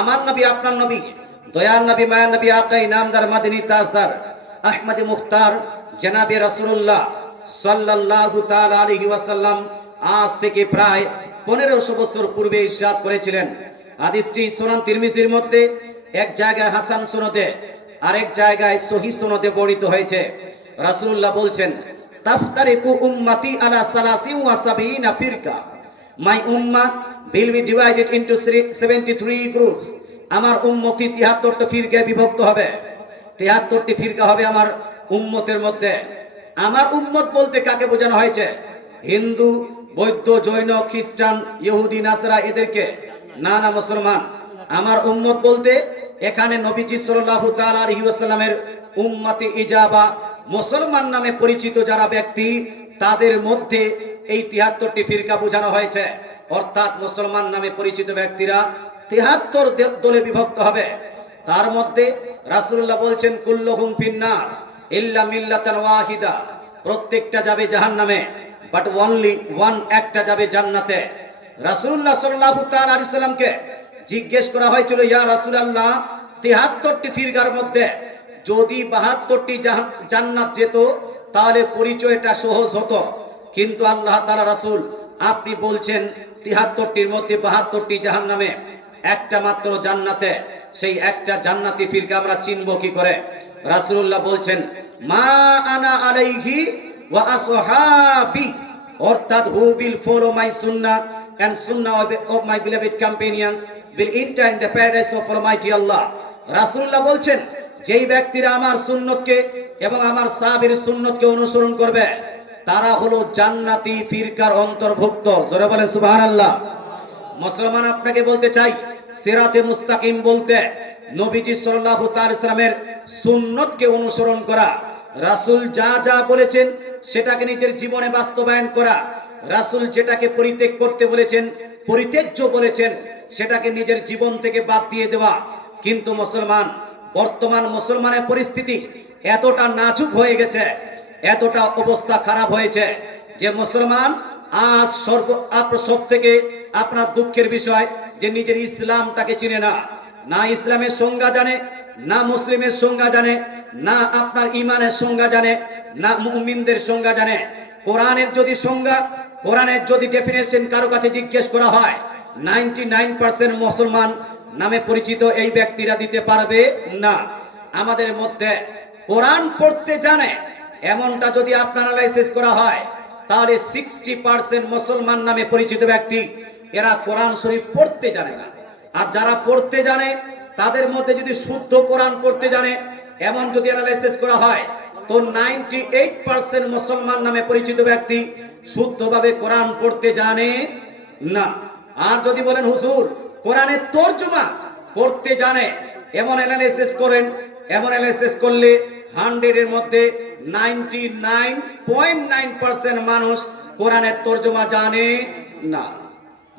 আমার নবী, আপনার নবী, দয়ার নবী, মায়ার নবী, আকা ইনামদার, মাদিনী তাজদার, আহমদ মুখতার, জনাবে রাসূলুল্লাহ সাল্লাল্লাহু তাআলা আলাইহি ওয়াসাল্লাম আজ থেকে প্রায় 1500 বছর পূর্বে ইরশাদ করেছিলেন। হাদিসটি সুনান তিরমিজির মধ্যে এক জায়গায় হাসান সনদে, আরেক জায়গায় সহিহ সনদে বর্ণিত হয়েছে। রাসূলুল্লাহ বলছেন, তাফতারিকু উম্মতি আলা 73 ফিরকা, মাই উম্মাহ will be divided into 73 groups. আমার উম্মতি 73টি ফিরকায় বিভক্ত হবে। 73টি ফিরকা হবে আমার উম্মতের মধ্যে। আমার উম্মত বলতে কাকে বোঝানো হয়েছে? হিন্দু, বৌদ্ধ, জৈন, খ্রিস্টান, ইহুদি, নাসরা এদেরকে না, না, মুসলমান। আমার উম্মত বলতে এখানে নবীজি সাল্লাল্লাহু তাআলা আলাইহি ওয়াসাল্লামের উম্মতে ইজাবা, মুসলমান নামে পরিচিত যারা ব্যক্তি, তাদের মধ্যে এই 73টি ফিরকা বোঝানো হয়েছে। অর্থাৎ মুসলমান নামে পরিচিত ব্যক্তিরা 73 দলে বিভক্ত হবে। তার মধ্যে রাসূলুল্লাহ বলছেন, কুল্লুহুম ফিন্নার ইল্লা মিল্লাতান ওয়াহিদা, প্রত্যেকটা যাবে জাহান্নামে, বাট অনলি ওয়ান, একটা যাবে জান্নাতে। রাসূলুল্লাহ সাল্লাল্লাহু তাআলা আলাইহি সাল্লামকে জিজ্ঞেস করা হয়েছিল, ইয়া রাসূলুল্লাহ, 73টি ফিরকার মধ্যে যদি 72টি জান্নাত যেত তাহলে পরিচয়টা সহজ হতো, কিন্তু আল্লাহ তাআলা রাসূল আপনি বলছেন 73টির মধ্যে 72টি জাহান্নামে, একটা মাত্র জান্নাতে। সেই একটা জান্নাতি ফিরকা আমরা চিনব কি করে? রাসূলুল্লাহ বলছেন, মা আনা আলাইহি ওয়া আসহাবি, অর্থাৎ who will follow my Sunnah and sunnah of my beloved companions will enter in the paradise of Almighty Allah. রাসূলুল্লাহ বলছেন, যেই ব্যক্তিরা আমার সুন্নতকে এবং আমার সাহাবীর সুন্নতকে অনুসরণ করবে তারা হলো জান্নাতি ফিরকার অন্তর্ভুক্ত। জোরে বলেন সুবহানাল্লাহ। মুসলমান, আপনাকে বলতে চাই, সিরাতে মুস্তাকিম বলতে নবীজি সাল্লাল্লাহু তাআলা ইসলামের সুন্নতকে অনুসরণ করা, রাসূল যা যা বলেছেন সেটাকে নিজের জীবনে বাস্তবায়ন করা, রাসূল যেটাকে পরিত্যাগ করতে বলেছেন, পরিত্যাজ্য বলেছেন, সেটাকে নিজের জীবন থেকে বাদ দিয়ে দেওয়া। কিন্তু মুসলমান, বর্তমান মুসলমানের পরিস্থিতি এতটা নাজুক হয়ে গেছে, এতটা অবস্থা খারাপ হয়েছে যে মুসলমান আজ সব থেকে আপনার দুঃখের বিষয় যে নিজের ইসলামটাকে চিনে না, না ইসলামের সংজ্ঞা জানে, না মুসলিমের সংজ্ঞা জানে, না আপনার ইমানের সংজ্ঞা জানে, না মুমিনদের সংজ্ঞা জানে। কোরআনের যদি সংজ্ঞা, কোরআনের যদি ডেফিনেশন কারো কাছে জিজ্ঞেস করা হয়, 99% মুসলমান নামে পরিচিত এই ব্যক্তিরা দিতে পারবে না। আমাদের মধ্যে কোরআন পড়তে জানে এমনটা যদি আপনার অ্যানালাইসিস করা হয়, তাহলে 60% মুসলমান নামে পরিচিত ব্যক্তি এরা কোরআন শরীফ পড়তে জানে না। আর যারা পড়তে জানে তাদের মধ্যে যদি শুদ্ধ কোরআন পড়তে জানে এমন যদি অ্যানালাইসিস করা হয়, তো 98% মুসলমান নামে পরিচিত ব্যক্তি শুদ্ধভাবে কোরআন পড়তে জানে না। আর যদি বলেন হুজুর কোরআনের তরজমা করতে জানে, এমন অ্যানালাইসিস করেন, এমন অ্যানালাইসিস করলে 100 এর মধ্যে 99.9% মানুষ কোরআনের তরজমা জানে না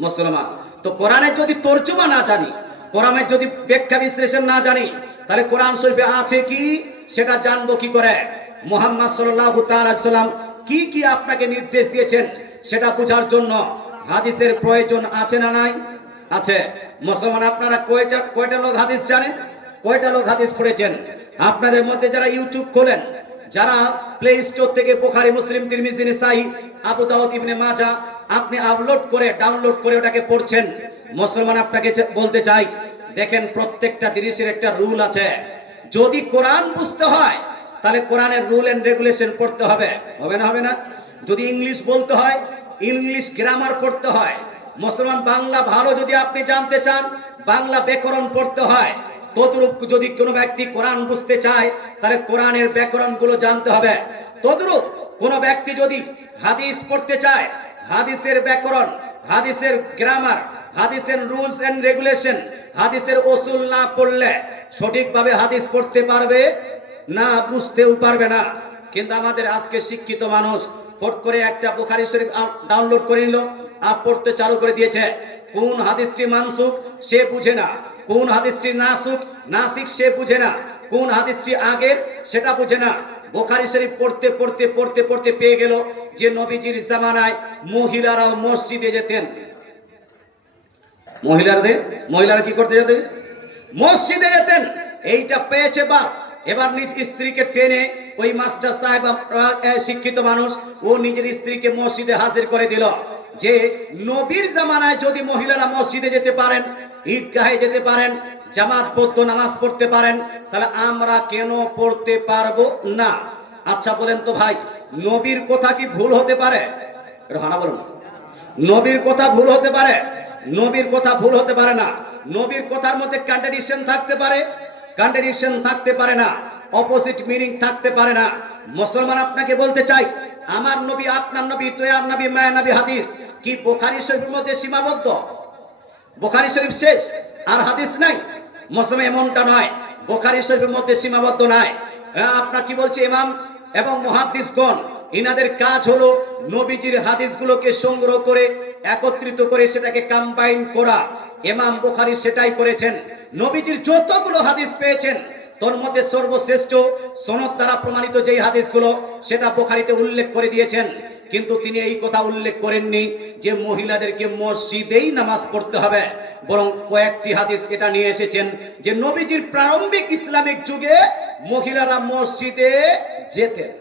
মুসলমান। তো কোরআনের যদি তরজমা না জানি, কোরআনের যদি ব্যাখ্যা বিশ্লেষণ না জানি, তাহলে কোরআন শরীফে আছে কি সেটা জানবো কি করে? মুহাম্মদ সাল্লাল্লাহু তাআলা আলাইহি সাল্লাম কি কি আপনাকে নির্দেশ দিয়েছেন সেটা বোঝার জন্য হাদিসের প্রয়োজন আছে না নাই? আছে। মুসলমান, আপনারা কয়টা লোক হাদিস জানেন? কয়টা লোক হাদিস পড়েছেন? আপনাদের মধ্যে যারা ইউটিউব খোলেন, যারা প্লে স্টোর থেকে বুখারী, মুসলিম, তিরমিজি, নাসাঈ, আবু দাউদ, ইবনে মাজাহ আপনি ডাউনলোড করে ওটাকে পড়ছেন, মুসলমান আপনাকে বলতে চাই, দেখেন প্রত্যেকটা জিনিসের একটা রুল আছে। যদি কোরআন বুঝতে হয় তাহলে কোরআনের রুল এন্ড রেগুলেশন পড়তে হবে, হবে না? হবে না? যদি ইংলিশ বলতে হয়, ইংলিশ গ্রামার পড়তে হয়। মুসলমান, বাংলা ভালো যদি আপনি জানতে চান, বাংলা ব্যাকরণ পড়তে হয়। তদ্রূপ যদি কোনো ব্যক্তি কোরআন বুঝতে চায় তাহলে কোরআনের ব্যাকরণগুলো জানতে হবে। তদ্রূপ কোনো ব্যক্তি যদি হাদিস পড়তে চায়, হাদিসের ব্যাকরণ, হাদিসের গ্রামার, হাদিসের রুলস এন্ড রেগুলেশন, হাদিসের উসুল না পড়লে সঠিকভাবে হাদিস পড়তে পারবে না, বুঝতেও পারবে না। কিন্তু আমাদের আজকে শিক্ষিত মানুষ ফট করে একটা বুখারী শরীফ ডাউনলোড করে নিল আর পড়তে চালু করে দিয়েছে। কোন হাদিসটি মানসুখ সে বুঝে না, কোন হাদিসটি নাসিক সে বুঝে না, কোন হাদিসটি আগের সেটা বুঝে না। বুখারী শরীফ পড়তে পড়তে পড়তে পড়তে পেয়ে গেল যে নবীজির জামানায় মহিলারাও মসজিদে যেতেন। মহিলারা কি করতে যেতেন? মসজিদে যেতেন, এইটা পেয়েছে বাস, এবার নিজ স্ত্রীকে টেনে, ওই মাস্টার সাহেব শিক্ষিত মানুষ, ও নিজের স্ত্রীকে মসজিদে হাজির করে দিল যে নবীর জামানায় যদি মহিলারা মসজিদে যেতে পারেন, ঈদগাহে যেতে পারেন, জামাতবদ্ধ নামাজ পড়তে পারেন, তাহলে আমরা কেন পড়তে পারবো না? আচ্ছা বলেন তো ভাই, নবীর কথা কি ভুল হতে পারে? হানা বলুন, নবীর কথা ভুল হতে পারে? নবীর কথা ভুল হতে পারে না। নবীর কথার মধ্যে কন্ট্রাডিকশন থাকতে পারে, কন্ট্রাডিকশন থাকতে পারে না, অপোজিট মিনিং থাকতে পারে না। মুসলমান আপনাকে বলতে চাই, আমার নবী, আপনার নবী, দয়ার নবী, মায়ের নবী হাদিস কি বুখারী শরীফের মধ্যে সীমাবদ্ধ? বুখারী শরীফ শেষ, আর হাদিস নাই? মুসলমান এমনটা নয়, বুখারী শরীফের মধ্যে সীমাবদ্ধ নয়। আপনার কি বলছে ইমাম এবং মুহাদ্দিসগণ, ইনাদের কাজ হলো নবীজির হাদিসগুলোকে সংগ্রহ করে একত্রিত করে সেটাকে কম্বাইন করা। ইমাম বুখারী সেটাই করেছেন। নবীজির যতগুলো হাদিস পেয়েছেন, তোর মধ্যে সর্বশ্রেষ্ঠ সনদ দ্বারা প্রমাণিত যেই হাদিসগুলো, সেটা বুখারীতে উল্লেখ করে দিয়েছেন। কিন্তু তিনি এই কথা উল্লেখ করেননি যে মহিলাদেরকে মসজিদেই নামাজ পড়তে হবে, বরং কয়েকটি হাদিস এটা নিয়ে এসেছেন যে নবীজির প্রারম্ভিক ইসলামিক যুগে মহিলারা মসজিদে যেতেন,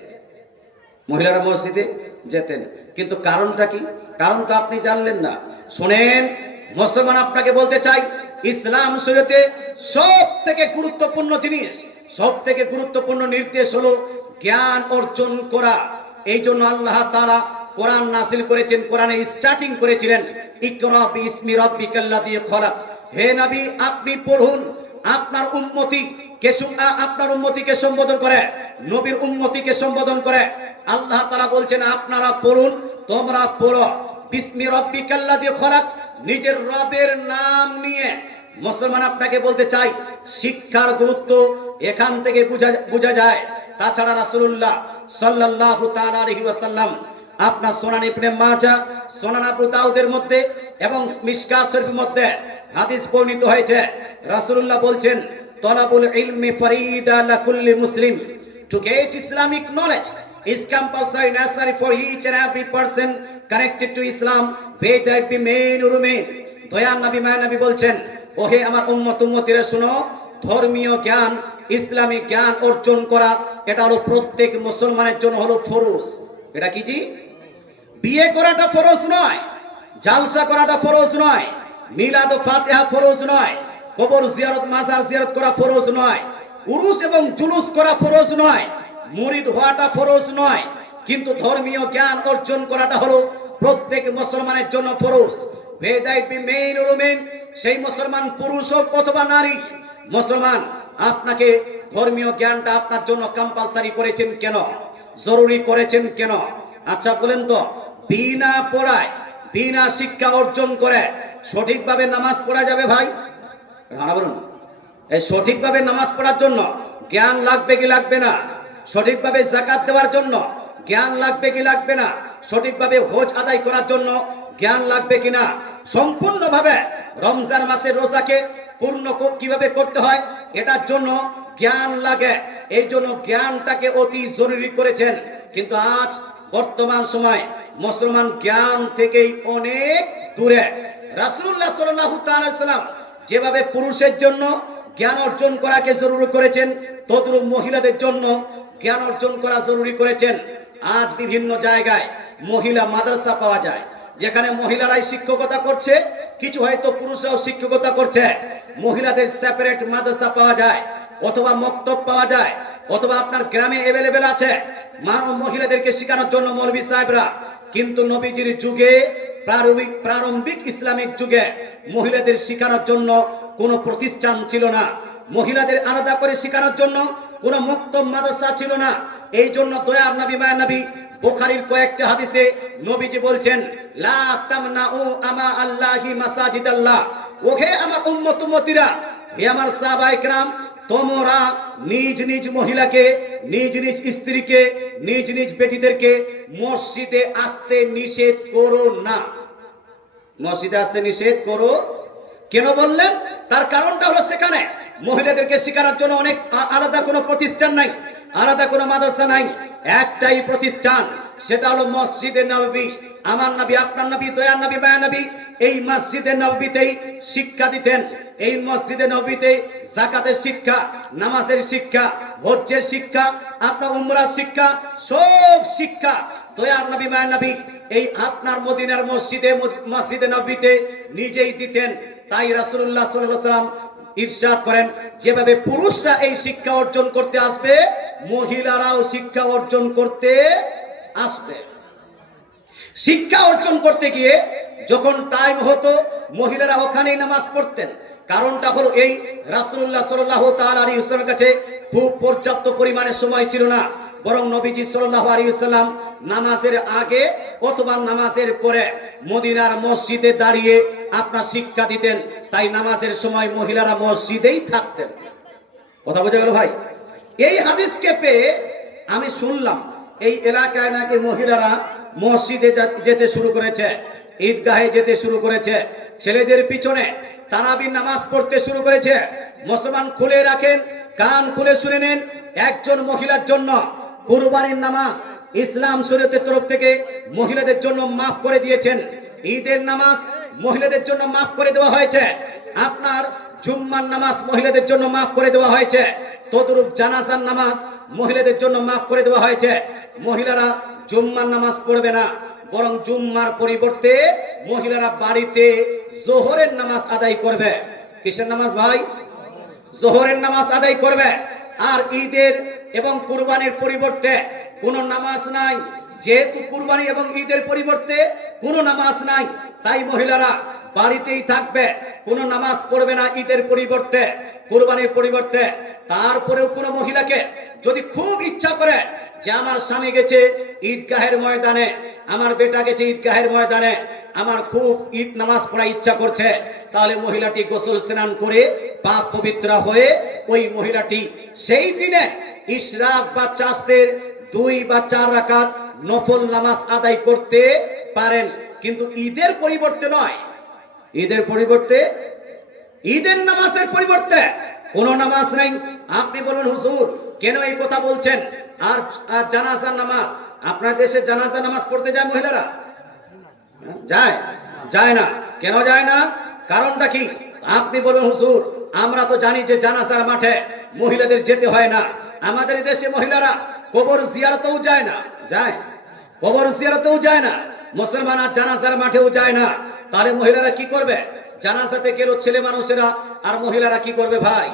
মহিলারা মসজিদে যেতেন। কিন্তু কারণটা কি? কারণ তো আপনি জানলেন না। শুনেন মুসলমান, আপনাকে বলতে চাই, ইসলাম শরীয়তে সব থেকে গুরুত্বপূর্ণ জিনিস, সব থেকে গুরুত্বপূর্ণ নির্দেশ হলো জ্ঞান অর্জন করা। এই জন্য আল্লাহ তাআলা কোরআন নাযিল করেছেন, কোরআনে স্টার্টিং করেছিলেন ইকরা বিইসমি রাব্বিকাল্লাযী খলাক। হে নবী, আপনি পড়ুন। আপনার উম্মতিকে সম্বোধন করে, নবীর উম্মতিকে সম্বোধন করে আল্লাহ তাআলা বলছেন, আপনারা পড়ুন, তোমরা পড়ো। বিসমি রাব্বিকাল্লাযী খলাক, নিজের রবের নাম নিয়ে। মুসলমান আপনাকে বলতে চাই, শিক্ষার গুরুত্ব এখান থেকে বোঝা যায়। তাছাড়া রাসূলুল্লাহ সাল্লাল্লাহু তাআলা আলাইহি ওয়াসাল্লাম আপনার সুনান ইবনে মাজাহ, সুনান আবু দাউদের মধ্যে এবং মিশকাত শরীফের মধ্যে হাদিস বর্ণিত হয়েছে। রাসূলুল্লাহ বলছেন, তলাবুল ইলমি ফরিদা লাকুল্লি মুসলিম। To get Islamic knowledge is compulsory necessary for each and every person connected to Islam, whether it be male or women. দয়ার নবী, মায়ের নবী বলছেন, ওহে আমার উম্মতিরা শুনো, ধর্মীয় জ্ঞান, ইসলামিক জ্ঞান অর্জন করা এটা হলো প্রত্যেক মুসলমানের জন্য হলো ফরজ। এটা কি জি? বিয়ে করাটা ফরজ নয়, জালসা করাটা ফরজ নয়, মিলাদ ও ফাতিহা ফরজ নয়, কবর জিয়ারত, মাজার জিয়ারত করা ফরজ নয়, উরুস এবং জুলুস করা ফরজ নয়, মুরিদ হওয়াটা ফরজ নয়। কিন্তু ধর্মীয় জ্ঞান অর্জন করাটা হলো প্রত্যেক মুসলমানের জন্য ফরজ। whether it be male or women, সেই মুসলমান পুরুষ হোক অথবা নারী। মুসলমান, আপনাকে ধর্মীয় জ্ঞানটা আপনার জন্য কম্পালসারি করেছেন কেন, জরুরি করেছেন কেন? আচ্ছা বলেন তো, বিনা পড়ায়, বিনা শিক্ষা অর্জন করে সঠিকভাবে নামাজ পড়া যাবে ভাই? হ্যাঁ বলুন। এই সঠিকভাবে নামাজ পড়ার জন্য জ্ঞান লাগবে কি লাগবে না? সঠিকভাবে যাকাত দেওয়ার জন্য জ্ঞান লাগবে কি লাগবে না? সঠিকভাবে হজ আদায় করার জন্য জ্ঞান লাগবে কিনা? সম্পূর্ণভাবে রমজান মাসের রোজাকে পূর্ণ কিভাবে করতে হয় এটার জন্য জ্ঞান লাগে। এই জন্য জ্ঞানটাকে অতি জরুরি করেছেন। কিন্তু আজ বর্তমান সময় মুসলমান জ্ঞান থেকেই অনেক দূরে। রাসূলুল্লাহ সাল্লাল্লাহু তাআলা আলাইহি ওয়াসাল্লাম যেভাবে পুরুষের জন্য জ্ঞান অর্জন করাকে জরুরি করেছেন, তদ্রূপ মহিলাদের জন্য জ্ঞান অর্জন করা জরুরি করেছেন। আজ বিভিন্ন জায়গায় মহিলা মাদ্রাসা পাওয়া যায়, যেখানে মহিলারাই শিক্ষকতা করছে, কিছু হয়তো পুরুষরাও শিক্ষকতা করছে। মহিলাদের সেপারেট মাদ্রাসা পাওয়া যায়, অথবা মক্তব পাওয়া যায়, অথবা আপনার গ্রামে অ্যাভেলেবেল আছে মহিলাদেরকে শেখানোর জন্য মৌলভী সাহেবরা। কিন্তু নবীজির যুগে, প্রারম্ভিক ইসলামিক যুগে মহিলাদের শেখানোর জন্য কোনো প্রতিষ্ঠান ছিল না, মহিলাদের আলাদা করে শেখানোর জন্য কোনো মক্তব মাদ্রাসা ছিল না। এই জন্য দয়ার নবী, মায়ের নবী বুখারীর কয়েকটা হাদিসে নবীজি বলছেন, লা তামনাউ আমা আল্লাহি মাসাজিদাল্লাহ। ওহে আমার উম্মতিরা, হে আমার সাহাবায়ে কেরাম, তোমরা নিজ নিজ মহিলাকে, নিজ নিজ স্ত্রীকে, নিজ নিজ বেটিদেরকে মসজিদে আসতে নিষেধ করো না। মসজিদে আসতে নিষেধ করো কেন বললেন? তার কারণটা হলো সেখানে মহিলাদেরকে শেখানোর জন্য অনেক আলাদা কোনো প্রতিষ্ঠান নাই, আলাদা কোনো মাদ্রাসা নাই, একটাই প্রতিষ্ঠান, সেটা হলো মসজিদে নববী। আমার নবী, আপনার নবী, দয়ার নবী, মায়া নবী এই মসজিদে নববীতেই শিক্ষা দিতেন। এই মসজিদে নববীতে যাকাতের শিক্ষা, নামাজের শিক্ষা, হজ্জের শিক্ষা, আপনার উমরার শিক্ষা, সব শিক্ষা দয়ার নবী মায়ের নবী এই আপনার মদিনার মসজিদে নববীতে নিজেই দিতেন। তাই রাসূলুল্লাহ সাল্লাল্লাহু আলাইহি ওয়াসাল্লাম ইরশাদ করেন, যেভাবে পুরুষরা এই শিক্ষা অর্জন করতে আসবে, মহিলারাও শিক্ষা অর্জন করতে আসবে। শিক্ষা অর্জন করতে গিয়ে যখন টাইম হতো, মহিলারা ওখানেই নামাজ পড়তেন। কারণটা হলো এই, রাসূলুল্লাহ সাল্লাল্লাহু তাআলা আলাইহি ওয়াসাল্লামের কাছে খুব পর্যাপ্ত পরিমাণে সময় ছিল না, বরং নবীজি সাল্লাল্লাহু আলাইহি ওয়াসাল্লাম নামাজের আগে অথবা নামাজের পরে মদিনার মসজিদে দাঁড়িয়ে আপনার শিক্ষা দিতেন। তাই নামাজের সময় মহিলারা মসজিদেই থাকতেন। কথা বোঝা গেল ভাই? এই হাদিসকে পেয়ে আমি শুনলাম এই এলাকায় নাকি মহিলারা মসজিদে যেতে শুরু করেছে, ঈদগাহে যেতে শুরু করেছে, ছেলেদের পিছনে তারাবির নামাজ পড়তে শুরু করেছে। মুসলমান খুলে রাখেন, কান খুলে শুনে নেন, একজন মহিলার জন্য কুরবানির নামাজ ইসলাম শরীয়তের তরফ থেকে মহিলাদের জন্য মাফ করে দিয়েছেন। ঈদের নামাজ মহিলাদের জন্য মাফ করে দেওয়া হয়েছে। আপনার জুম্মার নামাজ মহিলাদের জন্য মাফ করে দেওয়া হয়েছে। তদরূপ জানাজার নামাজ মহিলাদের জন্য মাফ করে দেওয়া হয়েছে। মহিলারা জুম্মার নামাজ পড়বে না, বরং জুম্মার পরিবর্তে মহিলারা বাড়িতে জোহরের নামাজ আদায় করবে। কিসের নামাজ ভাই? জোহরের নামাজ আদায় করবে। আর ঈদের এবং কুরবানির পরিবর্তে কোনো নামাজ নাই। যেহেতু কুরবানি এবং ঈদের পরিবর্তে কোনো নামাজ নাই, তাই মহিলারা বাড়িতেই থাকবে, কোনো নামাজ পড়বে না ঈদের পরিবর্তে, কুরবানির পরিবর্তে। তারপরেও কোনো মহিলাকে যদি খুব ইচ্ছা করে যে আমার স্বামী গেছে ঈদগাহের ময়দানে, আমার বেটা গেছে ঈদগাহের ময়দানে, আমার খুব ঈদ নামাজ পড়ার ইচ্ছা করছে, তাহলে মহিলাটি গোসল স্নান করে পাক পবিত্র হয়ে ওই মহিলাটি সেই দিনে ইশরাক বা চাঁদের 2 বা 4 রাকাত নফল নামাজ আদায় করতে পারেন। কিন্তু ঈদের পরিবর্তে নয়। ঈদের পরিবর্তে, ঈদের নামাজের পরিবর্তে কোনো নামাজ নাই। আপনি বলুন হুজুর কেন এই কথা বলছেন? আর জানাজার নামাজ, আপনার দেশে জানাজা নামাজ পড়তে যায় মহিলারা? যায়? যায় না। কেন যায় না? কারণটা কি? আপনি বলুন হুজুর আমরা তো জানি যে জানাজার মাঠে মহিলাদের যেতে হয় না। আমাদের দেশে মহিলারা কবর জিয়ারতেও যায় না। যায়? কবর জিয়ারতেও যায় না। মুসলমান আর জানাজার মাঠেও যায় না। তাহলে মহিলারা কি করবে? জানাজাতে গেল ছেলে মানুষেরা, আর মহিলারা কি করবে ভাই?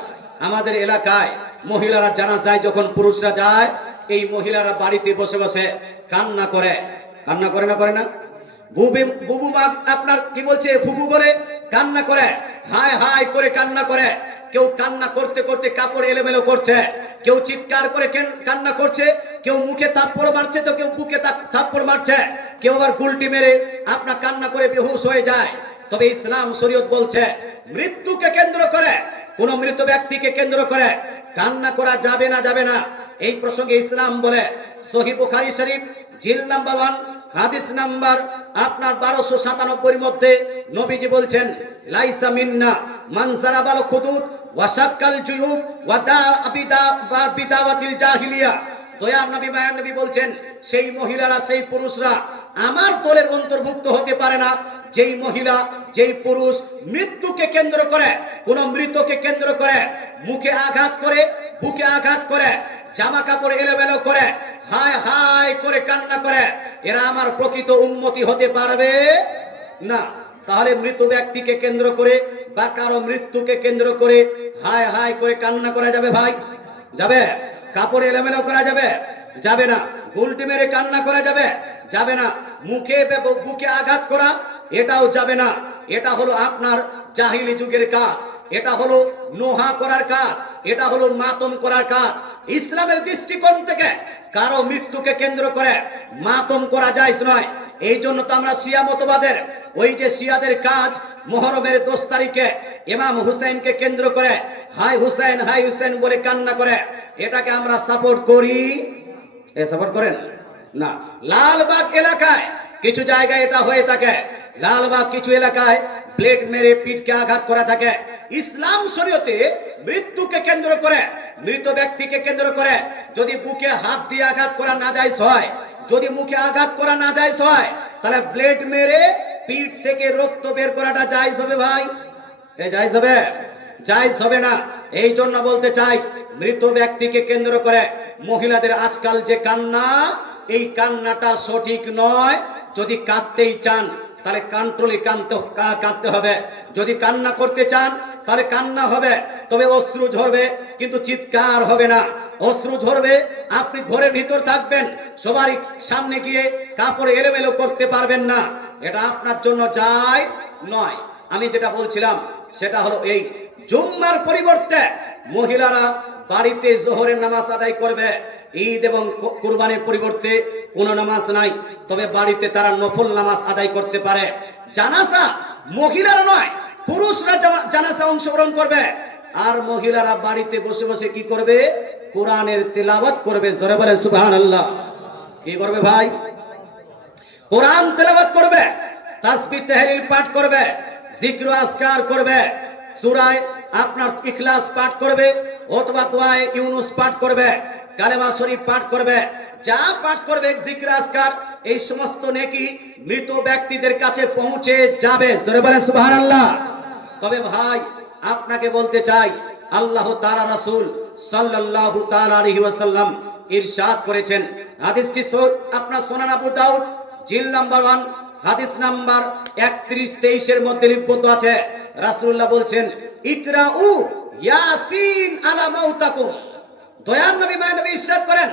আমাদের এলাকায় মহিলারা জানাজায় যখন পুরুষরা যায়, এই মহিলারা বাড়িতে বসে বসে কান্না করে। কান্না করে না? করে না? বুবু মা আপনার কি বলছে, ফুফু করে কান্না করে, হায় হায় করে কান্না করে। কেউ কান্না করতে করতে কাপড় এলোমেলো করছে, কেউ চিৎকার করে কান্না করছে, কেউ মুখে থাপ্পড় মারছে, তো কেউ বুকে থাপ্পড় মারছে, কেউ আবার গুলটি মেরে আপনার কান্না করে বেহুশ হয়ে যায়। তবে ইসলাম শরীয়ত বলছে মৃত্যুকে কেন্দ্র করে, কোন মৃত ব্যক্তিকে কেন্দ্র করে কান্না করা যাবে না, যাবে না। এই প্রসঙ্গে ইসলাম বলে, সহিহ বুখারী শরীফ জিল নাম্বার 1 হাদিস নাম্বার আপনার 1297 মধ্যে নবীজি বলছেন, লাইসা মিন্না মান যারাবাল খুদুদ ওয়া শাক্কাল জুয়ুব ওয়া বিদাওয়াতিল জাহিলিয়া। দয়ার নবী মায়ার নবী বলছেন, সেই মহিলারা, সেই পুরুষরা আমার দলের অন্তর্ভুক্ত হতে পারে না যেই মহিলা, যেই পুরুষ মৃত্যুকে কেন্দ্র করে, কোন মৃতকে কেন্দ্র করে মুখে আঘাত করে, বুকে আঘাত করে, জামা কাপড় এলোমেলো করে, হায় হায় করে কান্না করে। এরা আমার প্রকৃত উম্মতি হতে পারবে না। তাহলে মৃত ব্যক্তিকে কেন্দ্র করে বা কারো মৃত্যুকে কেন্দ্র করে হায় হায় করে কান্না করা যাবে ভাই? যাবে? কাপড় এলোমেলো করা যাবে? যাবে না। গুলটি মেরে কান্না করা যাবে? যাবে না। মুখে বুকে আঘাত করা, এটাও যাবে না। এটা হলো আপনার জাহিলি যুগের কাজ, এটা হলো নোহা করার কাজ, এটা হলো মাতম করার কাজ। ইসলামের দৃষ্টিকোণ থেকে কারো মৃত্যুকে কেন্দ্র করে মাতম করা জায়েজ নয়। এই জন্য তো আমরা শিয়া মতবাদের, ওই যে শিয়াদের কাজ, মুহররমের 10 তারিখে ইমাম হুসাইনকে কেন্দ্র করে হাই হুসাইন হাই হুসাইন বলে কান্না করে, এটাকে আমরা সাপোর্ট করি? সাপোর্ট করেন না। লালবাগ এলাকায় কিছু জায়গায় এটা হয়ে থাকে। লালবাগ কিছু এলাকায় ব্লেড মেরে পিঠকে আঘাত করা থাকে। ইসলাম শরীয়তে মৃত্যুকে কেন্দ্র করে, মৃত ব্যক্তিকে কেন্দ্র করে যদি বুকে হাত দিয়ে আঘাত করা না জায়েজ হয়, যদি মুখে আঘাত করা না জায়েজ হয়, তাহলে ব্লেড মেরে পিঠ থেকে রক্ত বের করাটা জায়েজ হবে ভাই? জায়েজ হবে? জায়েজ হবে না। এই জন্য বলতে চাই, মৃত ব্যক্তিকে কেন্দ্র করে মহিলাদের আজকাল যে কান্না, এই কান্নাটা সঠিক নয়। যদি কাঁদতেই চান তাহলে কন্ট্রোলে কাঁদতে হবে। যদি কান্না করতে চান তাহলে কান্না হবে, তবে অশ্রু ঝরবে, কিন্তু চিৎকার হবে না। অশ্রু ঝরবে, আপনি ঘরের ভিতর থাকবেন, সবারই সামনে গিয়ে কাপড় এলোমেলো করতে পারবেন না। এটা আপনার জন্য জায়েজ নয়। আমি যেটা বলছিলাম সেটা হলো এই, জুম্মার পরিবর্তে মহিলারা বাড়িতে জোহরের নামাজ আদায় করবে। ঈদ এবং কুরবানির পরিবর্তে কোনো নামাজ নাই, তবে বাড়িতে তারা নফল নামাজ আদায় করতে পারে। জানাজা মহিলারা নয়, পুরুষরা জানাজা অংশগ্রহণ করবে। আর মহিলারা বাড়িতে বসে বসে কি করবে? কোরআনের তেলাওয়াত করবে। জোরে বলে সুবহানাল্লাহ। কি করবে ভাই? কোরআন তেলাওয়াত করবে, তাসবিহ তাহলিল পাঠ করবে, জিক্র আজকার করবে, সূরা আপনার ইখলাস পাঠ করবে, অথবা দোয়া ইউনুস পাঠ করবে, কালেমা শরীফ পাঠ করবে। যা পাঠ করবে, জিক্র আজকার, এই সমস্ত নেকি মৃত ব্যক্তিদের কাছে পৌঁছে যাবে। জোরে বলে সুবহানাল্লাহ। তবে ভাই আপনাকে বলতে চাই, আল্লাহ তাআলা রাসূল সাল্লাল্লাহু তাআলা আলাইহি ওয়াসাল্লাম ইরশাদ করেছেন, হাদিসটি আপনার সুনান আবু দাউদ জিল নাম্বার 1 হাদিস নাম্বার 31-23 এর মধ্যে লিপিবদ্ধ আছে। রাসূলুল্লাহ বলছেন, ইকরাউ ইয়াসিন আলা মাউতাকুম। দয়ার নবী মায়ের নবী ইরশাদ করেন,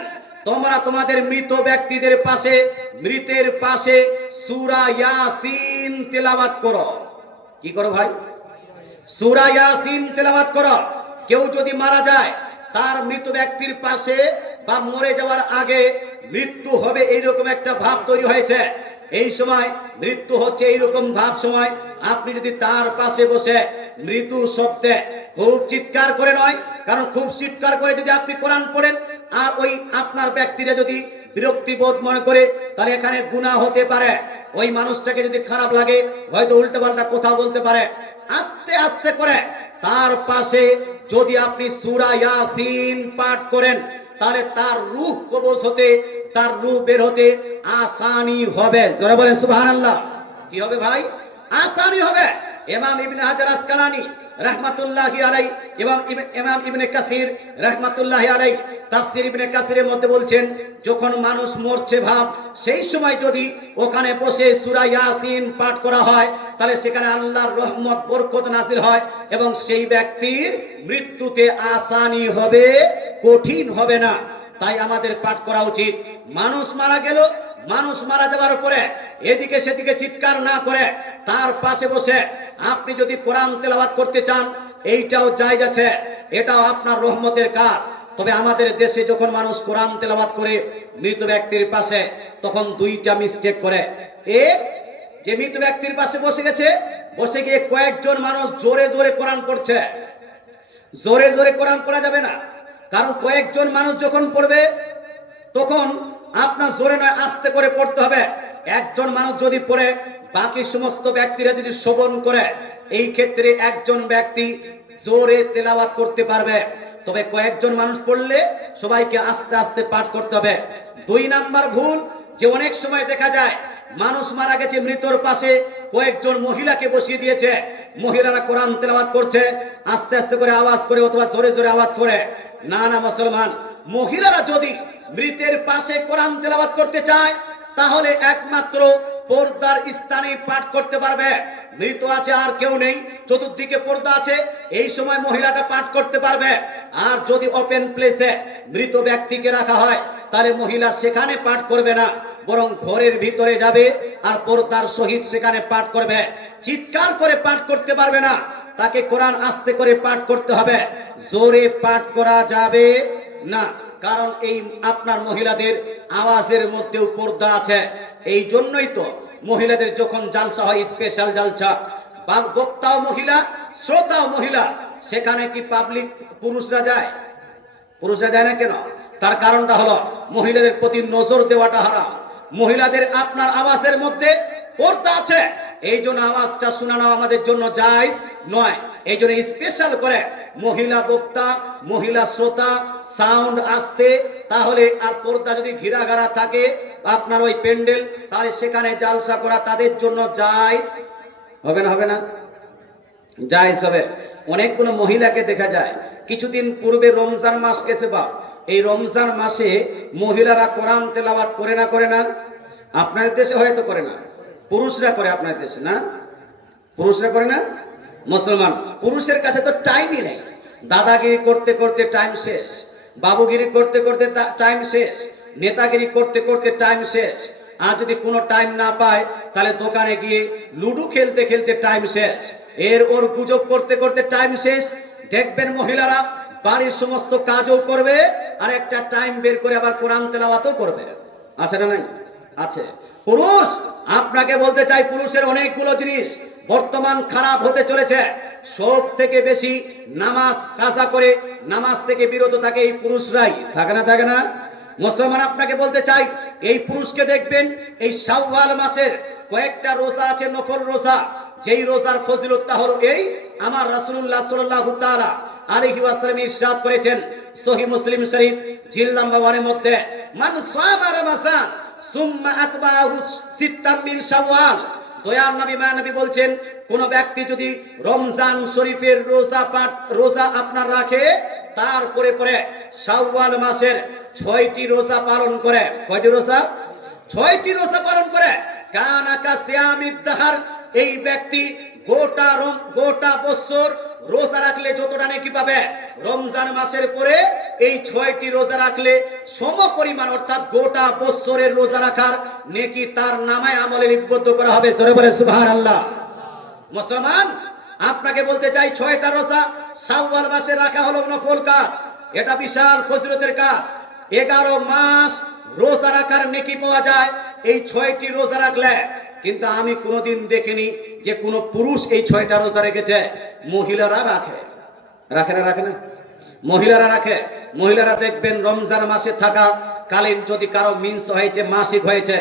তোমরা তোমাদের মৃত ব্যক্তিদের পাশে, মৃতের পাশে সূরা ইয়াসিন তেলাওয়াত করো। কি করো ভাই? সূরা ইয়াসিন তেলাওয়াত করো। কেউ যদি মারা যায়, তার মৃত ব্যক্তির পাশে বা মরে যাওয়ার আগে মৃত্যু হবে এইরকম একটা ভাব তৈরি হয়েছে, এই সময় মৃত্যু হচ্ছে এইরকম ভাব সময়, আপনি যদি তার পাশে বসে মৃত্যু শব্দে খুব চিৎকার করে নয়, কারণ খুব চিৎকার করে যদি আপনি কোরআন পড়েন আর ওই আপনার ব্যক্তিরা যদি বিরক্তিবোধ মনে করে, তাহলে এখানে গুনাহ হতে পারে। ওই মানুষটাকে যদি খারাপ লাগে, হয়তো উল্টোপাল্টা কথা বলতে পারে। আস্তে আস্তে করে তার পাশে যদি আপনি সূরা ইয়াসিন পাঠ করেন, তাহলে তার রূহ কবজ হতে, তার রূহ বের হতে আসানি হবে। জোরে বলেন সুবহানাল্লাহ। কি হবে ভাই? আসানি হবে। ইমাম ইবনে হাজার আসকালানী রাহমাতুল্লাহি আলাইহি এবং ইমাম ইবনে কাসির রাহমাতুল্লাহি আলাইহি তাফসীর ইবনে কাসিরের মধ্যে বলছেন, যখন মানুষ মরছে ভাব, সেই সময় যদি ওখানে বসে সূরা ইয়াসিন পাঠ করা হয়, তাহলে সেখানে আল্লাহর রহমত বরকত নাযিল হয় এবং সেই ব্যক্তির মৃত্যুতে আসানি হবে, কঠিন হবে না। তাই আমাদের পাঠ করা উচিত। মানুষ মারা গেল, মানুষ মারা যাওয়ার পরে এদিকে সেদিকে চিৎকার না করে তার পাশে বসে আপনি যদি কোরআন তেলাওয়াত করতে চান, এইটাও জায়েজ আছে, এটাও আপনার রহমতের কাজ। তবে আমাদের দেশে যখন মানুষ কোরআন তেলাওয়াত করে মৃত ব্যক্তির পাশে, তখন দুইটা মিস্টেক করে। এক, যে মৃত ব্যক্তির পাশে বসে গেছে, বসে গিয়ে কয়েকজন মানুষ জোরে জোরে কোরআন পড়ছে। জোরে জোরে কোরআন পড়া যাবে না, কারণ কয়েকজন মানুষ যখন পড়বে তখন আপনার জোরে নয়, আস্তে করে পড়তে হবে। একজন মানুষ যদি পড়ে, বাকি সমস্ত ব্যক্তিরা যদি শ্রবণ করে, এই ক্ষেত্রে একজন ব্যক্তি জোরে তেলাওয়াত করতে পারবে। তবে কয়েকজন মানুষ পড়লে সবাইকে আস্তে আস্তে পাঠ করতে হবে। 2 নাম্বার ভুল, যে অনেক সময় দেখা যায় মানুষ মারা গেছে, মৃতর পাশে কয়েকজন মহিলাকে বসিয়ে দিয়েছে, মহিলারা কোরআন তেলাওয়াত করছে আস্তে আস্তে করে আওয়াজ করে অথবা জোরে জোরে আওয়াজ করে। না না মুসলমান, মহিলারা যদি মৃতের পাশে কোরআন তেলাওয়াত করতে চায়, তাহলে একমাত্র পর্দার স্থানে পাঠ করতে পারবে। মৃত আছে আর কেউ নেই, চতুর্দিকে পর্দা আছে, এই সময় মহিলাটা পাঠ করতে পারবে। আর যদি ওপেন প্লেসে মৃত ব্যক্তিকে রাখা হয়, তাহলে মহিলা সেখানে পাঠ করবে না, বরং ঘরের ভিতরে যাবে আর পর্দার সহিত সেখানে পাঠ করবে। চিৎকার করে পাঠ করতে পারবে না, তাকে কোরআন আস্তে করে পাঠ করতে হবে, জোরে পাঠ করা যাবে না। কারণ এই আপনার মহিলাদের আওয়াজের মধ্যেও পর্দা আছে। এই জন্যই তো মহিলাদের যখন জালসা হয়, স্পেশাল জালসা, বক্তাও মহিলা, শ্রোতাও মহিলা, সেখানে কি পাবলিক পুরুষরা যায়? পুরুষরা যায় না কেন? তার কারণটা হলো মহিলাদের প্রতি নজর দেওয়াটা হারাম। মহিলাদের আপনার আওয়াজের মধ্যে পর্দা আছে, এই জন্য আওয়াজটা শোনানো আমাদের জন্য জায়েজ নয়। এই জন্য স্পেশাল করে মহিলা বক্তা, মহিলা শ্রোতা, সাউন্ড আসতে, তাহলে আর পর্দা যদি ঘিরাঘারা থাকে আপনার ওই প্যান্ডেল, তাহলে সেখানে জালসা করা তাদের জন্য জায়েজ হবে না? হবে না? জায়েজ হবে। অনেকগুলো মহিলাকে দেখা যায়, কিছুদিন পূর্বে রমজান মাস গেছে, বা এই রমজান মাসে মহিলারা কোরআন তেলাওয়াত করে না? করে না? আপনাদের দেশে হয়তো করে না, পুরুষরা করে আপনাদের দেশে, না? পুরুষরা করে না? মুসলমান পুরুষের কাছে তো টাইমই নেই, দাদাগিরি করতে করতে টাইম শেষ, বাবুগিরি করতে করতে টাইম শেষ, নেতাগিরি করতে করতে টাইম শেষ। আর যদি কোনো টাইম না পায় তাহলে দোকানে গিয়ে লুডো খেলতে খেলতে টাইম শেষ, এর ওর গুজব করতে করতে টাইম শেষ। দেখবেন মহিলারা বাড়ির সমস্ত কাজও করবে আর একটা টাইম বের করে আবার কোরআন তেলাওয়াতও করবে। আছে না নাই? আছে। পুরুষ, আপনাকে বলতে চাই, পুরুষের অনেকগুলো জিনিস বর্তমান খারাপ হতে চলেছে। সব থেকে বেশি নামাজ কাজা করে নামাজ থেকে বিরত থাকে এই পুরুষরাই, থাকে না? থাকে না? মুসলমান, আপনাকে বলতে চাই, এই পুরুষকে দেখবেন এই শাওয়াল মাসের কয়েকটা রোজা আছে, নফল রোজা, যেই রোজার ফজিলতটা হলো এই, আমার রাসূলুল্লাহ সাল্লাল্লাহু তাআলা আলাইহি ওয়াসাল্লাম ইরশাদ করেছেন সহিহ মুসলিম শরীফ জিলদ নাম্বার 1 এর মধ্যে, মান সামা রমাযান সুম্মা আতবাহু সিত্তাম মিন শাওয়াল। দয়ার নবী মায়া নবী বলছেন, কোন ব্যক্তি যদি রমজান শরীফের রোজা আপনার রাখে, তারপরে পরে শাওয়াল মাসের 6টি রোজা পালন করে, কয়টি রোজা? 6টি রোজা পালন করে, কানা কা সিয়ামিদ দাহর, এই ব্যক্তি গোটা বছর রোজা রাখলে যতটা নেকি পাবে, রমজান মাসের পরে এই 6টি রোজা রাখলে সম পরিমাণ, অর্থাৎ গোটা বছরের রোজা রাখার নেকি তার নামায় আমলে লিপিবদ্ধ করা হবে। জোরে বলে সুবহানাল্লাহ। মুসলমান, আপনাকে বলতে চাই, 6টা রোজা শাওয়াল মাসে রাখা হলো নফল কাজ, এটা বিশাল ফজিলতের কাজ। 11 মাস রোজা রাখার নেকি পাওয়া যায় এই 6টি রোজা রাখলে। কিন্তু আমি কোনোদিন দেখিনি যে কোন পুরুষ এই 6টা রোজা রেখেছে। মহিলারা রাখে, রাখে না? রাখে না? মহিলারা রাখে। মহিলারা দেখবেন রমজান মাসে থাকা কালীন যদি কারো মিন্স হয়েছে, মাসিক হয়েছে,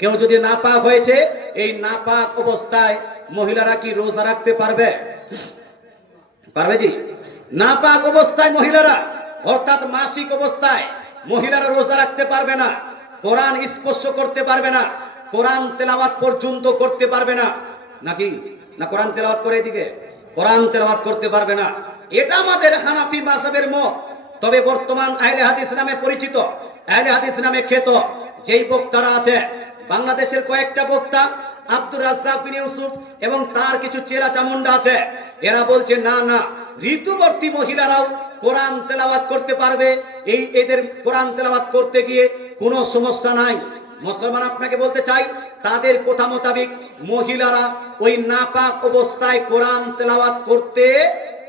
কেউ যদি নাপাক হয়েছে, এই নাপাক অবস্থায় মহিলারা কি রোজা রাখতে পারবে? পারবে জি? নাপাক অবস্থায় মহিলারা, অর্থাৎ মাসিক অবস্থায় মহিলারা রোজা রাখতে পারবে না, কোরআন স্পর্শ করতে পারবে না, কোরআন তেলাওয়াত পর্যন্ত করতে পারবে না। নাকি না? কোরআন তেলাওয়াত করে, এদিকে কোরআন তেলাওয়াত করতে পারবে না। এটা আমাদের হানাফি মাযহাবের মত। তবে বর্তমান আহলে হাদিস নামে পরিচিত, আহলে হাদিস নামে খ্যাত যেই বক্তারা আছে, বাংলাদেশের কয়েকটা বক্তা, আব্দুর রাজ্জাক বিন ইউসুফ এবং তার কিছু চেলা চামুন্ডা আছে, এরা বলছে না না, ঋতুবর্তী মহিলারাও কোরআন তেলাওয়াত করতে পারবে, এদের কোরআন তেলাওয়াত করতে গিয়ে কোনো সমস্যা নাই। মুসলমান, আপনাকে বলতে চাই, তাদের কথা মোতাবেক মহিলারা ওই নাপাক অবস্থায় কোরআন তেলাওয়াত করতে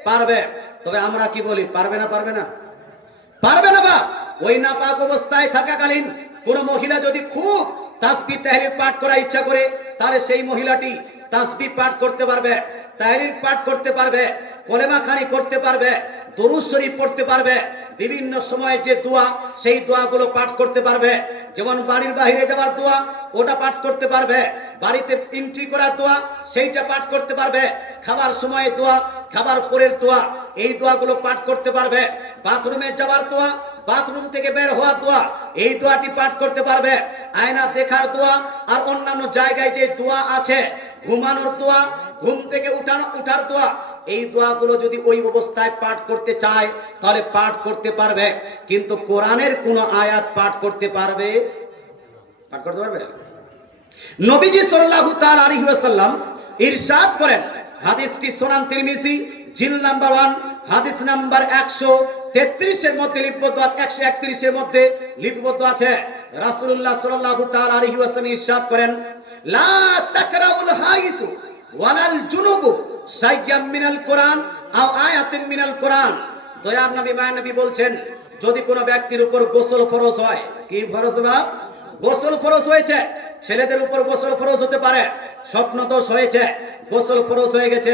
পারবে। তবে আমরা কি বলি, পারবে না? পারবে না? পারবে না। বা ওই নাপাক অবস্থায় থাকাকালীন কোন মহিলা যদি খুব তাসবিহ তাহলিল পাঠ করার ইচ্ছা করে, তাহলে সেই মহিলাটি তাসবিহ পাঠ করতে পারবে, তাহলিল পাঠ করতে পারবে, কলেমা খানি করতে পারবে, দরুদ শরীফ পড়তে পারবে, বিভিন্ন সময়ে যে দোয়া সেই দোয়াগুলো পাঠ করতে পারবে। যেমন বাড়ির বাইরে যাওয়ার দোয়া, ওটা পাঠ করতে পারবে, বাড়িতে এন্ট্রি করার দোয়া সেইটা পাঠ করতে পারবে, খাবার সময়ে দোয়া, খাবার পরের দোয়া, এই দোয়াগুলো পাঠ করতে পারবে, বাথরুমে যাওয়ার দোয়া, বাথরুম থেকে বের হওয়ার দোয়া, এই দোয়াটি পাঠ করতে পারবে, আয়না দেখার দোয়া, আর অন্যান্য জায়গায় যে দোয়া আছে, ঘুমানোর দোয়া, ঘুম থেকে উঠার দোয়া, এই দোয়াগুলো যদি ওই অবস্থায় পাঠ করতে চায় তাহলে পাঠ করতে পারবে। কিন্তু কোরআনের কোন আয়াত পাঠ করতে পারবে? পাঠ করতে পারবে? নবীজি সাল্লাল্লাহু তাআলা আলাইহি ওয়াসাল্লাম ইরশাদ করেন, হাদিসটি সুনান তিরমিজি জিলদ নাম্বার 1 হাদিস নাম্বার 133 এর মধ্যে লিপিবদ্ধ আছে, 131 এর মধ্যে লিপিবদ্ধ আছে। রাসূলুল্লাহ সাল্লাল্লাহু তাআলা আলাইহি ওয়াসাল্লাম ইরশাদ করেন, লা তাকরাউল হাইসু ওয়ালাল জুনুবু শাইয়্যাম মিনাল কোরআন আও আয়াতিন মিনাল কোরআন। দয়ার নবী মায়া নবী বলছেন, যদি কোনো ব্যক্তির উপর গোসল ফরজ হয়, কি ফরজ? বা গোসল ফরজ হয়েছে, ছেলেদের উপর গোসল ফরজ হতে পারে, স্বপ্নদোষ হয়েছে, গোসল ফরজ হয়ে গেছে,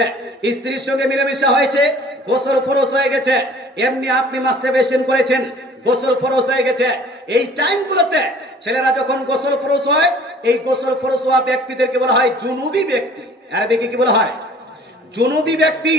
স্ত্রীর সঙ্গে মিলেমিশা হয়েছে, গোসল ফরজ হয়ে গেছে, এমনি আপনি মাস্টারবেশন করেছেন, গোসল ফরজ হয়ে গেছে, এই টাইমগুলোতে ছেলেরা যখন গোসল ফরজ হয়, এই গোসল ফরজ হওয়া ব্যক্তিদেরকে বলা হয় জুনুবি ব্যক্তি। আরবিতে কি বলা হয়? জুনুবি ব্যক্তি।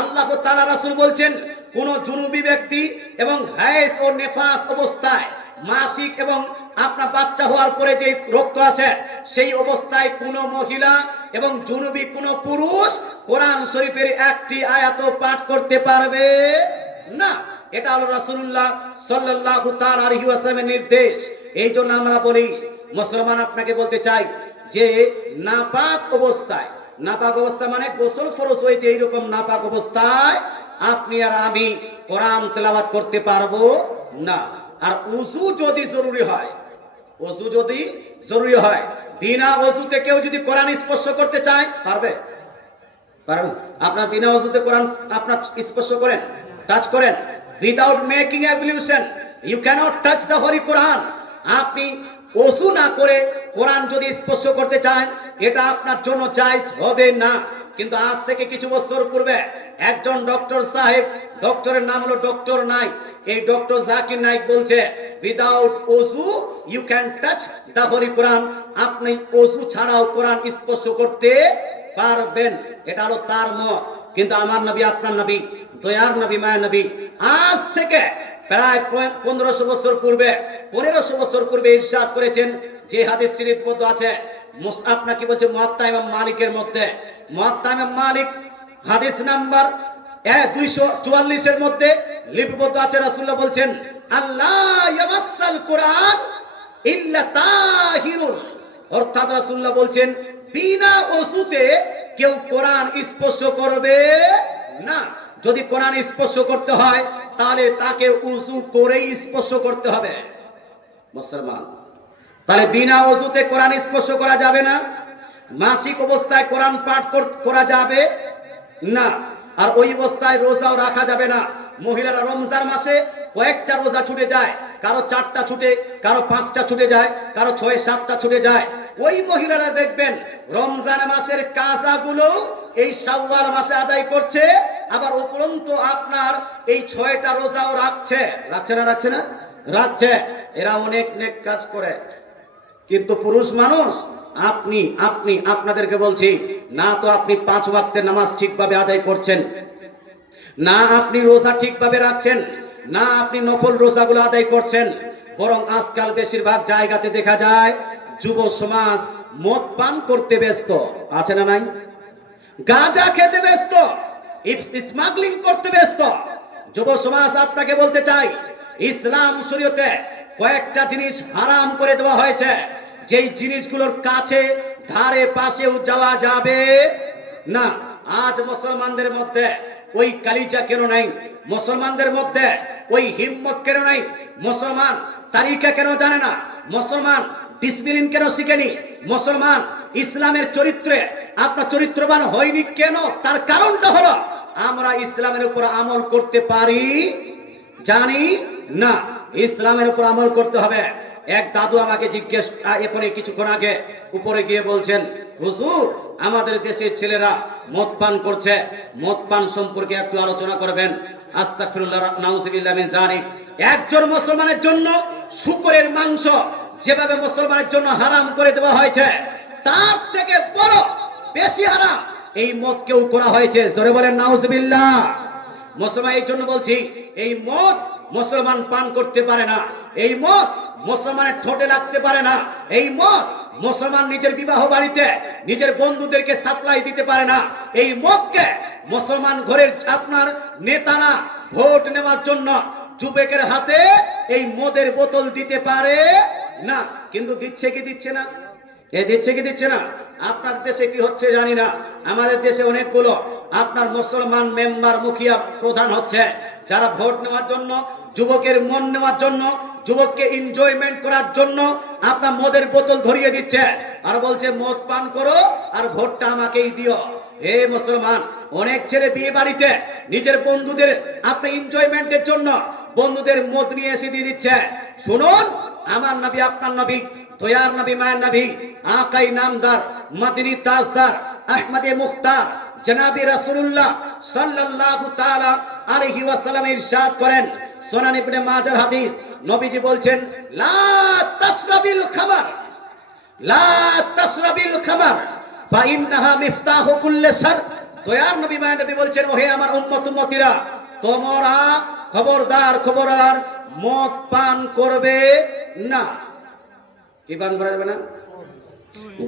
আল্লাহ তাআলা রাসূল বলছেন, কোন জুনুবি ব্যক্তি এবং হায়েজ ও নেফাস অবস্থায়, মাসিক এবং আপনার বাচ্চা হওয়ার পরে যে রক্ত আসে সেই অবস্থায় কোন মহিলা এবং জুনুবি কোন পুরুষ কোরআন শরীফের একটি আয়াত পাঠ করতে পারবে না। এটা হলো রাসূলুল্লাহ সাল্লাল্লাহু তাআলা আলাইহি ওয়াসাল্লামের নির্দেশ। এই জন্য আমরা বলি, মুসলমান আপনাকে বলতে চাই যে নাপাক অবস্থায়, নাপাক অবস্থা মানে গোসল ফরজ হয়েছে এইরকম নাপাক অবস্থায় আপনি আর আমি কোরআন তেলাওয়াত করতে পারবো না। আর ওযু যদি জরুরি হয়, ওযু যদি জরুরি হয়, বিনা ওযুতে কেউ যদি কোরআন স্পর্শ করতে চায় পারবে? পারবে? আপনার বিনা ওযুতে কোরআন আপনার স্পর্শ করেন, টাচ করেন, without making ablution you can't touch the holy Quran. আপনি ওযু না করে কোরআন যদি স্পর্শ করতে চান এটা আপনার জন্য জায়েজ হবে না। কিন্তু আজ থেকে কিছু বছর পূর্বে একজন ডক্টর সাহেব, ডক্টরের নাম হলো ডক্টর নাইক, এই ডক্টর জাকির নাইক বলছে উইদাউট ওযু you can touch the holy Quran. আপনি ওযু ছাড়াও কোরআন স্পর্শ করতে পারবেন, এটা হলো তার মত। কিন্তু আমার নবী, আপনার নবী, দয়ার নবী, মায়ের নবী আজ থেকে প্রায় 1500 বছর পূর্বে, 1500 বছর পূর্বে ইরশাদ করেছেন, যে হাদিসটি লিপিবদ্ধ আছে আপনার কি বলছে মুয়াত্তা ইমাম মালিকের মধ্যে, মুয়াত্তা ইমাম মালিক হাদিস নাম্বার 244 এর মধ্যে লিপিবদ্ধ আছে, রাসূলুল্লাহ বলছেন আল্লাহ ইয়ামাসাল কোরআন ইল্লা তাহিরুন, অর্থাৎ রাসূলুল্লাহ বলছেন বিনা ওযুতে কেউ কোরআন স্পর্শ করবে না। যদি কোরআন স্পর্শ করতে হয় তাহলে তাকে ওযু করেই স্পর্শ করতে হবে মুসলমান। তাহলে বিনা ওযুতে কোরআন স্পর্শ করা যাবে না, মাসিক অবস্থায় কোরআন পাঠ করা যাবে না, আর ওই অবস্থায় রোজাও রাখা যাবে না। মহিলারা রমজান মাসে কয়েকটা রোজা ছুটে যায়, কারো 4টা ছুটে, কারো 5টা ছুটে যায়, কারো 6-7টা ছুটে যায়। ওই মহিলারা দেখবেন রমজান মাসের কাজাগুলো এই শাওয়াল মাসে আদায় করছে, আবার উপরন্তু আপনার এই 6টা রোজাও রাখছে। রাখছে না? রাখছে না? রাখছে। এরা অনেক নেক কাজ করে। কিন্তু পুরুষ মানুষ আপনাদেরকে বলছি না, তো আপনি 5 ওয়াক্তের নামাজ ঠিকভাবে আদায় করছেন না, আপনি রোজা ঠিকভাবে রাখছেন না, আপনি নফল রোজাগুলো আদায় করছেন, বরং আজকাল বেশিরভাগ জায়গাতে দেখা যায় যুব সমাজ মদ পান করতে ব্যস্ত আছে না নাই, গাঁজা খেতে ব্যস্ত, স্মাগলিং করতে ব্যস্ত। যুব সমাজ আপনাকে বলতে চাই, ইসলাম শরীয়তে কয়েকটা জিনিস হারাম করে দেওয়া হয়েছে, যেই জিনিসগুলোর কাছে ধারে পাশেও যাওয়া যাবে না। আজ মুসলমানদের মধ্যে ওই কালিজা কেন নাই? মুসলমানদের মধ্যে ওই হিম্মত কেন নাই? মুসলমান তারিকা কেন জানে না? মুসলমান ডিসিপ্লিন কেন শিখেনি? মুসলমান ইসলামের চরিত্রে আপনার চরিত্রবান হয়নি কেন? তার কারণটা হলো আমরা ইসলামের উপর আমল করতে পারি জানি না। ইসলামের উপর আমল করতে হবে। এক দাদু আমাকে জিজ্ঞেস এখনই কিছুক্ষণ আগে উপরে গিয়ে বলছেন, হুজুর আমাদের দেশের ছেলেরা মদ পান করছে, মদ পান সম্পর্কে একটু আলোচনা করবেন। আস্তাগফিরুল্লাহ, নাউযুবিল্লাহ মিন যালিক। একজন মুসলমানের জন্য শুকরের মাংস যেভাবে মুসলমানের জন্য হারাম করে দেওয়া হয়েছে, তার থেকে বড় বেশি হারাম এই মদ কেউ করা হয়েছে। জোরে বলেন নাউযুবিল্লাহ। মুসলমান এই জন্য বলছি, এই মদ মুসলমান পান করতে পারে না, এই মদ মুসলমানের ঠোঁটে লাগতে পারে না, এই মদ মুসলমান নিজের বিবাহ বাড়িতে নিজের বন্ধুদেরকে সাপ্লাই দিতে পারে না, এই মদকে মুসলমান ঘরের আপনার নেতারা ভোট নেওয়ার জন্য যুবকের হাতে এই মদের বোতল দিতে পারে না। কিন্তু দিচ্ছে কি দিচ্ছে না? দিচ্ছে কি দিচ্ছে না? আপনার দেশে কি হচ্ছে জানি না, আমাদের দেশে অনেকগুলো আপনার মুসলমান মেম্বার, মুখিয়া, প্রধান হচ্ছে, যারা ভোট নেওয়ার জন্য, যুবকের মন নেওয়ার জন্য, যুবককে এনজয়মেন্ট করার জন্য আপনার মদের বোতল ধরিয়ে দিচ্ছে আর বলছে মদ পান করো আর ভোটটা আমাকেই দিও। হে মুসলমান, অনেক ছেলে বিয়ে বাড়িতে নিজের বন্ধুদের আপনি এনজয়মেন্টের জন্য বন্ধুদের মদ নিয়ে এসে দিয়ে দিচ্ছে। শুনুন, আমার নবী, আপনার নবী, দয়ার নবী, মায়ের নবী, আকাই নামদার, মদিনী তাজদার, আহমদে মুখতার, জনাবি রাসূলুল্লাহ সাল্লাল্লাহু তাআলা আলাইহি ওয়াসাল্লাম ইরশাদ করেন, সুনান ইবনে মাজার হাদিস, নবীজি বলছেন লা তাশরাবিল খামার, লা তাশরাবিল খামার ফা ইন্নাহা মিফতাহু কুল্লি শার। দয়ার নবী, মায়ের নবী বলছেন, ওহে আমার উম্মত উম্মতিরা, তোমরা খবরদার খবরদার মদ পান করবে না। কি পান করা যাবে না?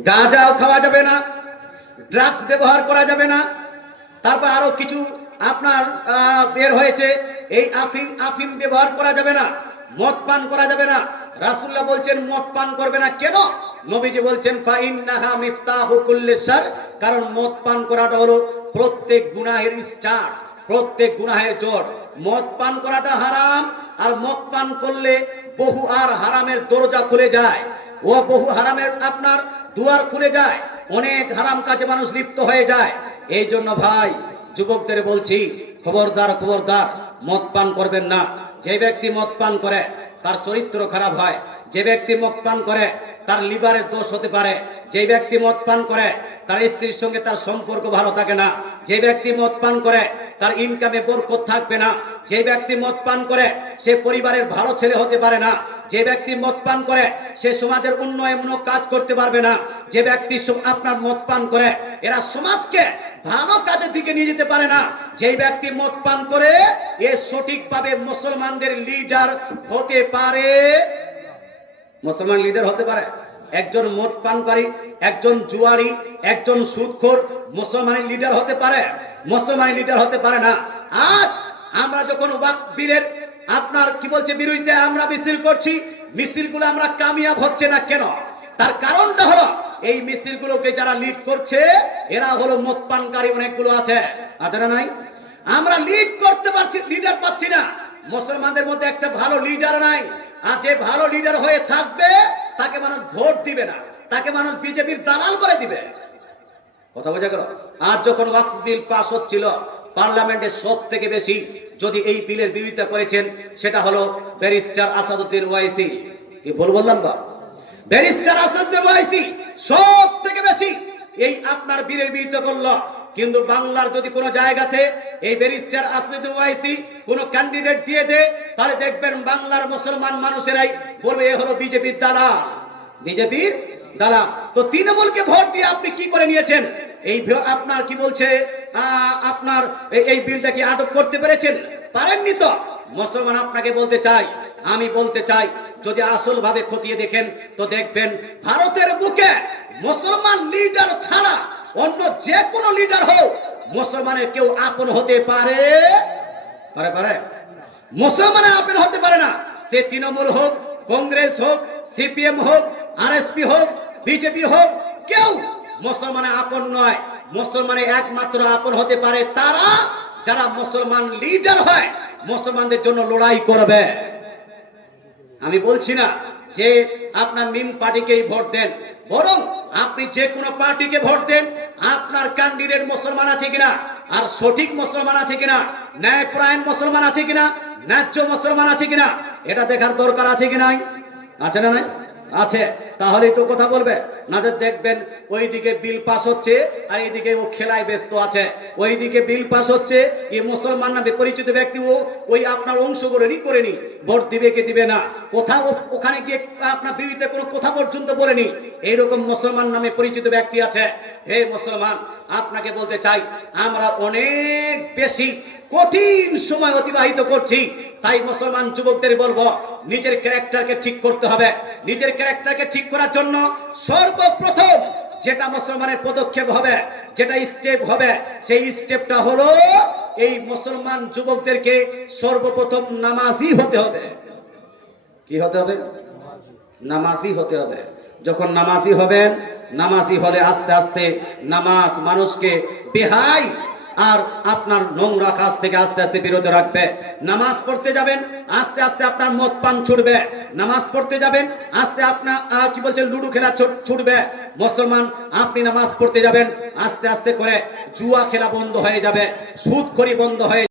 গাঁজাও খাওয়া যাবে না, ড্রাগস ব্যবহার করা যাবে না। তারপর আরো কিছু আপনার বের হয়েছে, এই আফিম ব্যবহার করা যাবে না, মদ পান করা যাবে না। রাসূলুল্লাহ বলছেন মদ পান করবে না কেন? নবীজি বলছেন ফা ইন্নাহা মিফতাহু কুল্লি শার, কারণ মদ পান করাটা হলো প্রত্যেক গুনাহের স্টার্ট, প্রত্যেক গুনাহের জড়। মদ পান করাটা হারাম, আর মদ পান করলে বহু আর হারামের দরজা খুলে যায়, ও বহু হারামের আপনার দুয়ার খুলে যায়, অনেক হারাম কাজে মানুষ লিপ্ত হয়ে যায়। এই জন্য ভাই যুবকদের বলছি, খবরদার খবরদার মদ পান করবেন না। যে ব্যক্তি মদ পান করে তার চরিত্র খারাপ হয়, যে ব্যক্তি মদ পান করে তার লিভারের দোষ হতে পারে, যে ব্যক্তি মদ পান করে তার স্ত্রীর সঙ্গে তার সম্পর্ক ভালো থাকে না, যে ব্যক্তি মদ পান করে তার ইনকামে বরকত থাকবে না, যে ব্যক্তি মদ পান করে সে পরিবারের ভালো ছেলে হতে পারে না, যে ব্যক্তি মদ পান করে সে সমাজের উন্নয়নমূলক কাজ করতে পারবে না, যে ব্যক্তি আপনার মদ পান করে এরা সমাজকে ভালো কাজের দিকে নিয়ে যেতে পারে না। যেই ব্যক্তি মদ পান করে এ সঠিকভাবে মুসলমানদের লিডার হতে পারে, মুসলমান লিডার হতে পারে। একজন মদ পানকারী, একজন জুয়ারি, একজন সুদখোর মুসলমানের লিডার হতে পারে? মুসলমানের লিডার হতে পারে না। আজ আমরা যখন ওয়াকফ বিলের আপনার কি বলছে বিরুদ্ধে আমরা মিছিল করছি, মিছিলগুলো আমরা কামিয়াব হচ্ছে না কেন? তার কারণটা হলো এই মিছিলগুলোকে যারা লিড করছে এরা হলো মদ পানকারী অনেকগুলো আছে, আছে না নাই? আমরা লিড করতে পারছি, লিডার পাচ্ছি না। মুসলমানদের মধ্যে একটা ভালো লিডার নাই। আর যে ভালো লিডার হয়ে থাকবে তাকে মানুষ ভোট দিবে না, তাকে মানুষ বিজেপির দালাল করে দিবে। কথা বোঝা গেল? আজ যখন ওয়াকফ বিল পাস হচ্ছিল, পার্লামেন্টে সব থেকে বেশি যদি এই বিলের বিরোধিতা করেছেন সেটা হলো ব্যারিস্টার আসাদুদ্দিন ওয়াইসি। কি ভুল বললাম বা? ব্যারিস্টার আসাদুদ্দিন ওয়াইসি সব থেকে বেশি এই আপনার বিলের বিরোধিতা করলো। কিন্তু বাংলার যদি কোনো জায়গাতে এই ব্যারিস্টার আসাদুদ্দিন ওয়াইসি কোন ক্যান্ডিডেট দিয়ে দেয়, তাহলে দেখবেন বাংলার মুসলমান মানুষেরাই বলবে এ হলো বিজেপির দালাল, বিজেপির দালাল। তো তৃণমূলকে ভোট দিয়ে আপনি কি করে নিয়েছেন? এই আপনার কি বলছে আপনার এই বিলটা কি আটক করতে পেরেছেন? পারেননি তো। মুসলমান আপনাকে বলতে চাই, আমি বলতে চাই, যদি আসল ভাবে খতিয়ে দেখেন তো দেখবেন ভারতের বুকে মুসলমান লিডার ছাড়া অন্য যে কোনো লিডার হোক মুসলমানের কেউ আপন হতে পারে? পারে পারে? মুসলমানের আপন হতে পারে না। সে তৃণমূল হোক, কংগ্রেস হোক, সিপিএম হোক, আরএসপি হোক, বিজেপি হোক, কেউ মুসলমানের আপন নয়। মুসলমানের একমাত্র আপন হতে পারে তারা যারা মুসলমান লিডার হয়, মুসলমানদের জন্য লড়াই করবে। আমি বলছি না যে আপনার মিম পার্টিকেই ভোট দেন, বরং আপনি যে কোনো পার্টিকে ভোট দেন, আপনার ক্যান্ডিডেট মুসলমান আছে কিনা, আর সঠিক মুসলমান আছে কিনা, ন্যায়পরায়ণ মুসলমান আছে কিনা, ন্যায্য মুসলমান আছে কিনা, এটা দেখার দরকার আছে কি নাই? আছে না নাই? আছে। তাহলেই তো কথা বলবে। নজর দেখবেন ওইদিকে বিল পাস হচ্ছে আর এইদিকে ও খেলায় ব্যস্ত আছে। ওইদিকে বিল পাস হচ্ছে, এই মুসলমান নামে পরিচিত ব্যক্তি ও ওই আপনার অংশগ্রহণই করেনি, ভোট দিবে কি দিবে না, কোথাও ওখানে গিয়ে আপনার বিরুদ্ধে কোনো কথা পর্যন্ত বলেনি। এইরকম মুসলমান নামে পরিচিত ব্যক্তি আছে। হে মুসলমান, আপনাকে বলতে চাই, আমরা অনেক বেশি কঠিন সময় অতিবাহিত করছি। তাই মুসলমান যুবকদের বলবো, নিজের ক্যারেক্টারকে ঠিক করতে হবে। নিজের ক্যারেক্টারকে ঠিক করার জন্য সর্বপ্রথম যেটা মুসলমানের পদক্ষেপ হবে, যেটা স্টেপ হবে, সেই স্টেপটা হলো এই মুসলমান যুবকদেরকে সর্বপ্রথম নামাজি হতে হবে। কি হতে হবে? নামাজি হতে হবে। যখন নামাজি হবেন, নামাজি হলে আস্তে আস্তে নামাজ মানুষকে বেহাই আর আপনার নোংরা কাজ থেকে আস্তে আস্তে বিরত রাখবে। নামাজ পড়তে যাবেন, আস্তে আস্তে আপনার মদ পান ছুটবে। নামাজ পড়তে যাবেন, আস্তে আপনার কি বলছে লুডু খেলা ছুটবে। মুসলমান, আপনি নামাজ পড়তে যাবেন, আস্তে আস্তে করে জুয়া খেলা বন্ধ হয়ে যাবে, সুদখোরি বন্ধ হয়ে